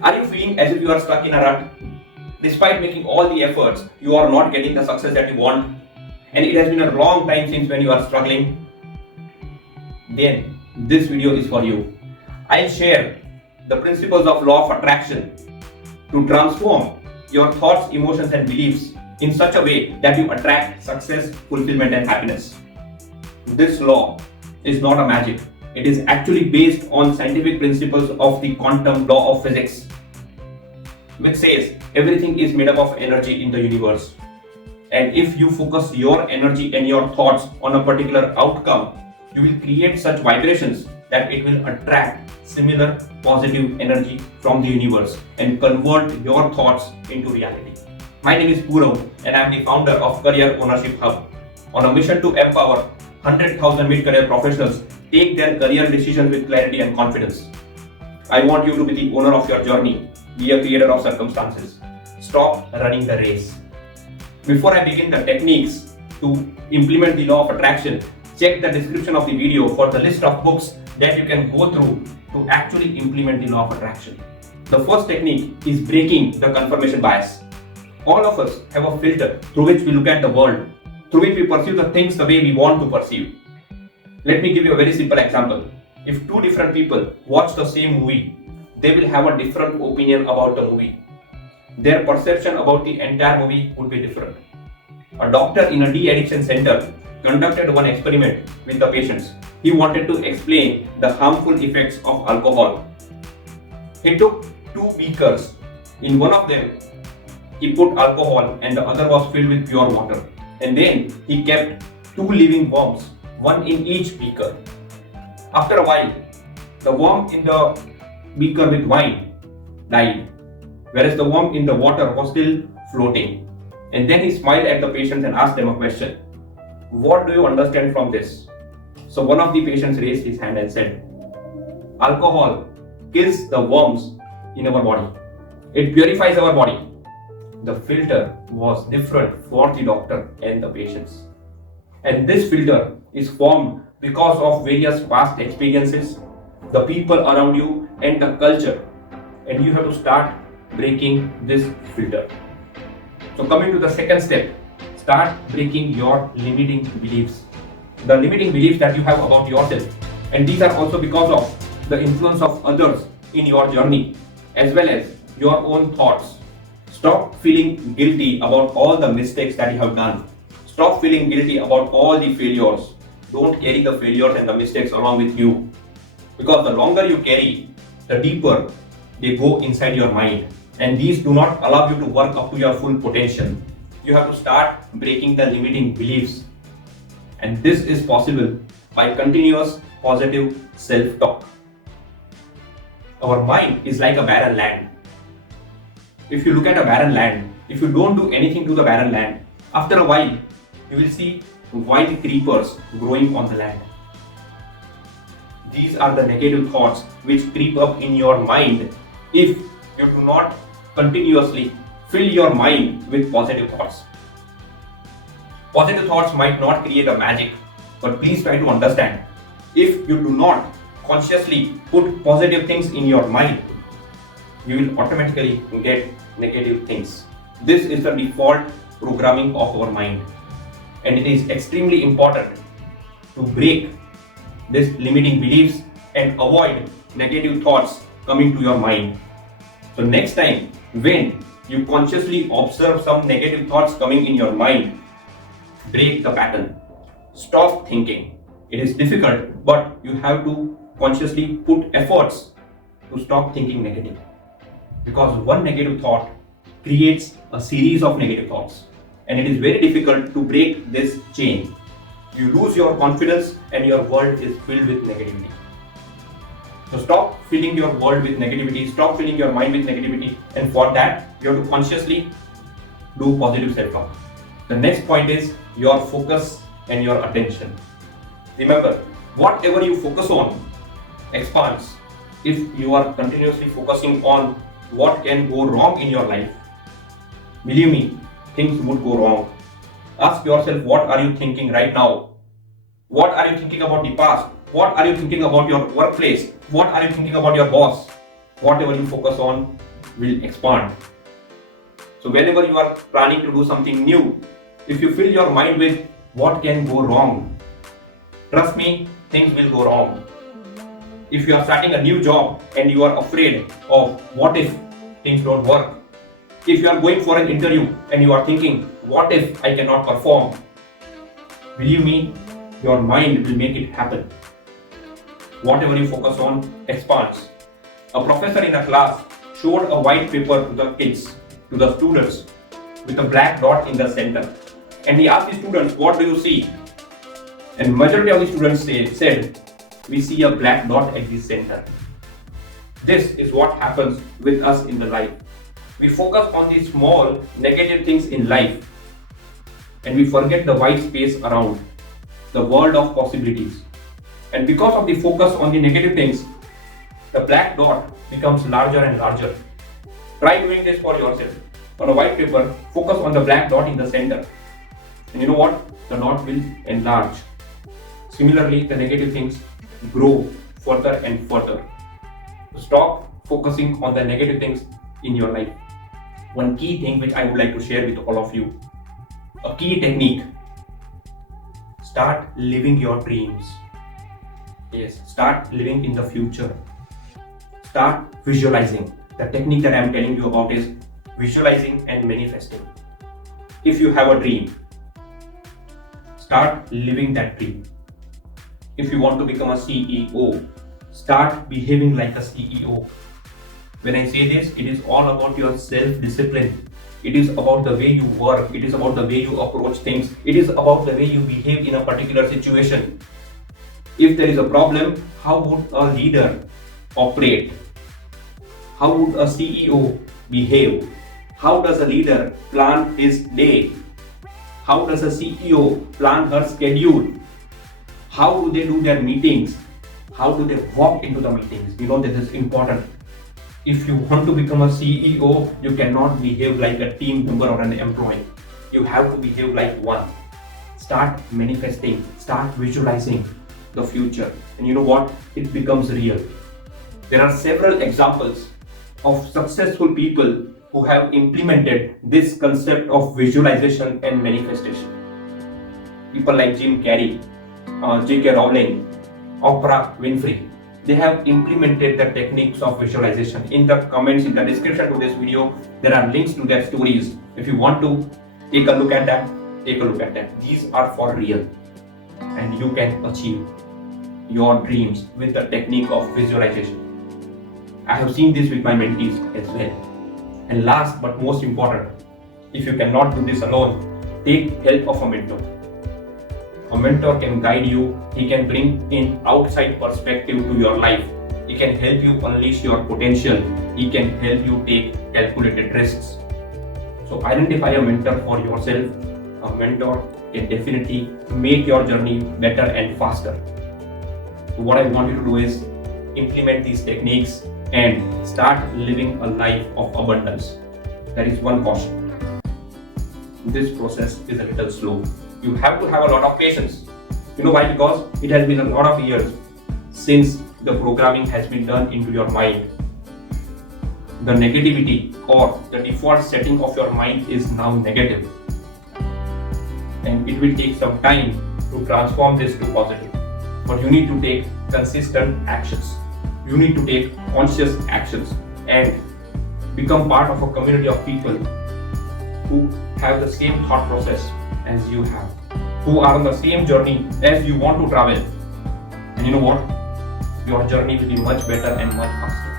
Are you feeling as if you are stuck in a rut? Despite making all the efforts, you are not getting the success that you want, and it has been a long time since when you are struggling? Then this video is for you. I'll share the principles of law of attraction to transform your thoughts, emotions and beliefs in such a way that you attract success, fulfillment and happiness. This law is not a magic. It is actually based on scientific principles of the quantum law of physics, which says everything is made up of energy in the universe. And if you focus your energy and your thoughts on a particular outcome, you will create such vibrations that it will attract similar positive energy from the universe and convert your thoughts into reality. My name is Purav and I am the founder of Career Ownership Hub, on a mission to empower 100,000 mid-career professionals take their career decisions with clarity and confidence. I want you to be the owner of your journey, be a creator of circumstances. Stop running the race. Before I begin the techniques to implement the law of attraction, check the description of the video for the list of books that you can go through to actually implement the law of attraction. The first technique is breaking the confirmation bias. All of us have a filter through which we look at the world, through which we perceive the things the way we want to perceive. Let me give you a very simple example. If two different people watch the same movie, they will have a different opinion about the movie. Their perception about the entire movie would be different. A doctor in a de-addiction center conducted one experiment with the patients. He wanted to explain the harmful effects of alcohol. He took two beakers. In one of them, he put alcohol and the other was filled with pure water. And then he kept two living worms, one in each beaker. After a while, the worm in the beaker with wine died, whereas the worm in the water was still floating. And then he smiled at the patients and asked them a question. What do you understand from this? So one of the patients raised his hand and said, alcohol kills the worms in our body. It purifies our body. The filter was different for the doctor and the patients. And this filter is formed because of various past experiences, the people around you and the culture. And you have to start breaking this filter. So coming to the second step, start breaking your limiting beliefs. The limiting beliefs that you have about yourself. And these are also because of the influence of others in your journey, as well as your own thoughts. Stop feeling guilty about all the mistakes that you have done. Stop feeling guilty about all the failures. Don't carry the failures and the mistakes along with you. Because the longer you carry, the deeper they go inside your mind. And these do not allow you to work up to your full potential. You have to start breaking the limiting beliefs. And this is possible by continuous positive self-talk. Our mind is like a barren land. If you look at a barren land, if you don't do anything to the barren land, after a while, you will see wild creepers growing on the land. These are the negative thoughts which creep up in your mind if you do not continuously fill your mind with positive thoughts. Positive thoughts might not create a magic, but please try to understand. If you do not consciously put positive things in your mind, you will automatically get negative things. This is the default programming of our mind. And it is extremely important to break these limiting beliefs and avoid negative thoughts coming to your mind. So next time when you consciously observe some negative thoughts coming in your mind, break the pattern. Stop thinking. It is difficult, but you have to consciously put efforts to stop thinking negative. Because one negative thought creates a series of negative thoughts. And it is very difficult to break this chain. You lose your confidence and your world is filled with negativity. So stop filling your world with negativity, stop filling your mind with negativity, and for that you have to consciously do positive self-talk. The next point is your focus and your attention. Remember, whatever you focus on expands. If you are continuously focusing on what can go wrong in your life, believe me, things would go wrong. Ask yourself, what are you thinking right now? What are you thinking about the past? What are you thinking about your workplace? What are you thinking about your boss? Whatever you focus on will expand. So whenever you are planning to do something new, if you fill your mind with what can go wrong, trust me, things will go wrong. If you are starting a new job and you are afraid of what if things don't work, if you are going for an interview and you are thinking, what if I cannot perform? Believe me, your mind will make it happen. Whatever you focus on expands. A professor in a class showed a white paper to the kids, to the students, with a black dot in the center. And he asked the students, what do you see? And majority of the students said, we see a black dot at the center. This is what happens with us in the life. We focus on the small negative things in life and we forget the wide space around, the world of possibilities. And because of the focus on the negative things, the black dot becomes larger and larger. Try doing this for yourself. On a white paper, focus on the black dot in the center. And you know what? The dot will enlarge. Similarly, the negative things grow further and further. Stop focusing on the negative things in your life. One key thing which I would like to share with all of you, a key technique: start living your dreams. Yes, start living in the future. Start visualizing. The technique that I am telling you about is visualizing and manifesting. If you have a dream, start living that dream. If you want to become a CEO, start behaving like a CEO. When I say this, it is all about your self-discipline. It is about the way you work. It is about the way you approach things. It is about the way you behave in a particular situation. If there is a problem, how would a leader operate? How would a CEO behave? How does a leader plan his day? How does a CEO plan her schedule? How do they do their meetings? How do they walk into the meetings? You know, this is important. If you want to become a CEO, you cannot behave like a team member or an employee. You have to behave like one. Start manifesting, start visualizing the future. And you know what? It becomes real. There are several examples of successful people who have implemented this concept of visualization and manifestation. People like Jim Carrey, jkrowling, Oprah Winfrey, they have implemented the techniques of visualization. In the comments, in the description to this video, there are links to their stories. If you want to take a look at that, take a look at that. These are for real, and you can achieve your dreams with the technique of visualization. I have seen this with my mentees as well. And last but most important, if you cannot do this alone, take help of a mentor. A mentor can guide you. He can bring in outside perspective to your life. He can help you unleash your potential. He can help you take calculated risks. So identify a mentor for yourself. A mentor can definitely make your journey better and faster. So what I want you to do is implement these techniques and start living a life of abundance. That is one caution. This process is a little slow. You have to have a lot of patience. You know why? Because it has been a lot of years since the programming has been done into your mind. The negativity or the default setting of your mind is now negative. And it will take some time to transform this to positive. But you need to take consistent actions. You need to take conscious actions and become part of a community of people who have the same thought process as you have, who are on the same journey as you want to travel. And you know what? Your journey will be much better and much faster.